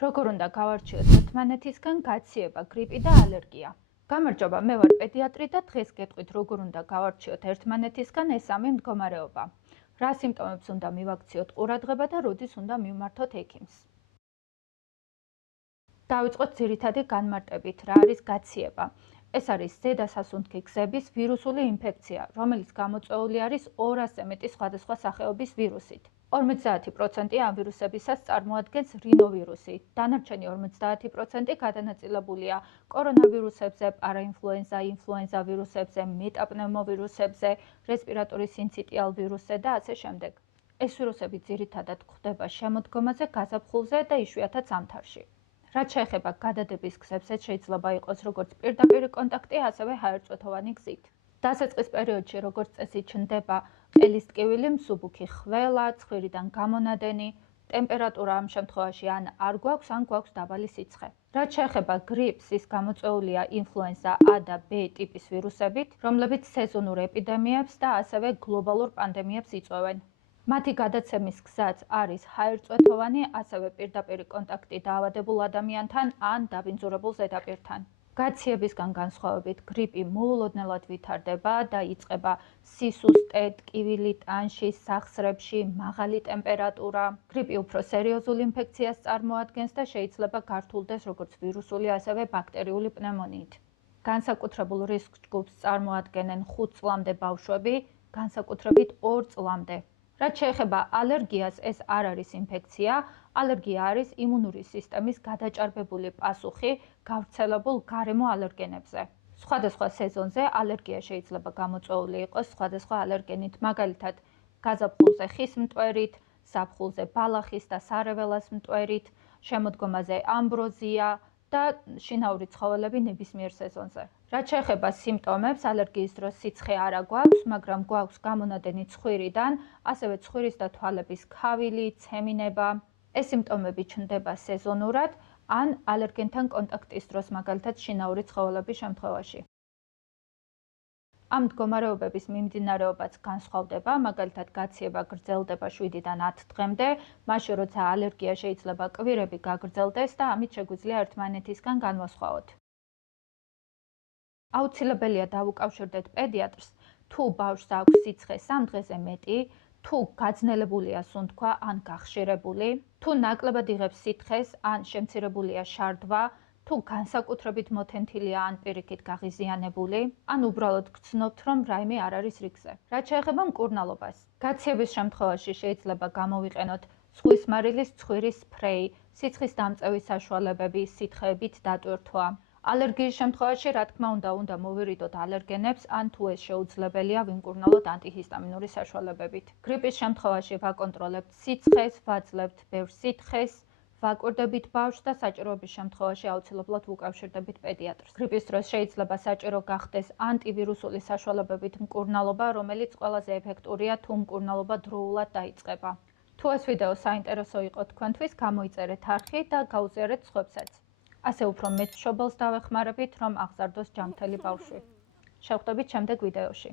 როგორ უნდა გავარჩიოთ ერთმანეთისგან გაციება, გრიპი და ალერგია. გამარჯობა, მე ვარ პედიატრი და დღეს გეტყვით, როგორ უნდა გავარჩიოთ ერთმანეთისგან ეს სამი მდგომარეობა. რა სიმპტომებს უნდა მივაქციოთ ყურადღება და როდის უნდა მივმართოთ ექიმს. დავიწყოთ ძირითადი განმარტებით, რა არის გაციება. ეს არის ზედასასუნთქი გზების ვირუსული ინფექცია, რომელიც გამოწვეული არის 200-ზე მეტი სხვადასხვა სახეობის ვირუსით. 50% ამ ვირუსებისას წარმოადგენს რინოვირუსი, დანარჩენი 50% გადანაწილებულია კორონავირუსებზე, პარაინფლუენზა, ინფლუენზა ვირუსებზე, მეტაპნევმოვირუსებზე, რესპირატორის სინციტიალ ვირუსზე და ასე შემდეგ. ეს ვირუსები ძირითადად გვხვდება შემოდგომაზე, გაზაფხულზე და იშვიათად ზამთარში. რაც შეეხება გადადების გზებს, ეს შეიძლება იყოს როგორც პირდაპირ კონტაქტი, ასევე ჰაერწვეთოვანი გზით. დასაწყის პერიოდში, როგორც წესი, ჩნდება ყელის ტკივილი, მსუბუქი ხველა, ცხვირიდან გამონადენი, ტემპერატურა ამ შემთხვევაში ან არ გვაქვს, ან გვაქვს დაბალი სიცხე. რაც შეეხება გრიპს, ის გამოწვეულია ინფლუენზა A და B ტიპის ვირუსებით, რომლებიც სეზონურ ეპიდემიებს და ასევე გლობალურ პანდემიებს იწვევენ. მათი გადაცემის გზაც არის ჰაერწვეთოვანი, ასევე პირდაპირ კონტაქტი დაავადებულ ადამიანთან ან დაბინძურებულ ზედაპირთან. გაციებისგან განსხვავებით, გრიპი მოულოდნელად ვითარდება და იწყება სისუსტე, ტკივილი ტანში, სახსრებში, მაღალი ტემპერატურა. გრიპი უფრო სერიოზულ ინფექციას წარმოადგენს და შეიძლება გართულდეს როგორც ვირუსული, ასევე ბაქტერიული პნევმონიით. განსაკუთრებულ რისკ ჯგუფს წარმოადგენენ 5 წლამდე ბავშვები, განსაკუთრებით 2 წლამდე. რაც შეეხება ალერგიას, ეს არ არის ინფექცია, ალერგია არის იმუნური სისტემის გადაჭარბებული პასუხი გავრცელებულ გარემო ალერგენებზე. სხვადასხვა სეზონზე ალერგია შეიძლება გამოწვეული იყოს სხვადასხვა ალერგენით, მაგალითად, გაზაფხულზე ხის მტვერით, ზაფხულზე ბალახის და სარეველას მტვერით, შემოდგომაზე ამბროზია და შინაური ცხოველები ნებისმიერ სეზონზე. რაც შეეხება სიმპტომებს, ალერგიის დროს სიცხე არა გვაქვს, მაგრამ გვაქვს გამონადენი ცხვირიდან, ასევე ცხვირის და თვალების ქავილი, ცემინება. ეს სიმპტომები ჩნდება სეზონურად ან ალერგენთან კონტაქტის დროს, მაგალითად შინაური ცხოველების შემთხვევაში. ამ მდგომარეობების მიმდინარეობაც განსხვავდება, მაგალითად გაციება გრძელდება 7-დან 10 დღემდე, მაშინ როცა ალერგია შეიძლება კვირები გაგრძელდეს და ამით შეგვიძლია ერთმანეთისგან განვასხვაოთ. აუცილებელია დავუკავშირდეთ პედიატრს, თუ ბავშვს აქვს სიცხე 3 დღეზე მეტი, თუ გაძნელებულია სუნთქვა ან გახშირებული, თუ ნაკლებად იღებს სითხეს ან შემცირებულია შარდვა, თუ განსაკუთრებით მოთენთილია ან პირიქით გაღიზიანებული, ან უბრალოდ გრძნობთ, რომ რაიმე არ არის რიგზე. რაც შეეხება მკურნალობას, გაციების შემთხვევაში შეიძლება გამოვიყენოთ ზღვის მარილის ცხვირის სპრეი, სიცხის დამწევის საშუალებები, სითხეებით დატვირთვა. ალერგიის შემთხვევაში, რა თქმა უნდა მოვირიდოთ ალერგენებს, ან თუ ეს შეუძლებელია, ვიმკურნალოთ ანტიჰისტამინური საშუალებებით. გრიპის შემთხვევაში ვაკონტროლებთ სიცხეს, ვაძლევთ ბევრ სითხეს, ვაკვირდებით ბავშვს და საჭიროების შემთხვევაში აუცილებლად ვუკავშირდებით პედიატრს. გრიპის დროს შეიძლება საჭირო გახდეს ანტივირუსული საშუალებებით მკურნალობა, რომელიც ყველაზე ეფექტურია, თუ მკურნალობა დროულად დაიწყება. თუ ეს ვიდეო საინტერესო იყო თქვენთვის, გამოიწერეთ არხი და გაუზიარეთ სხვებსაც. ასე უფრო მეტ მშობელს დავეხმარებით, რომ აღზარდოს ჯანმრთელი ბავშვი. შევხვდებით შემდეგ ვიდეოში.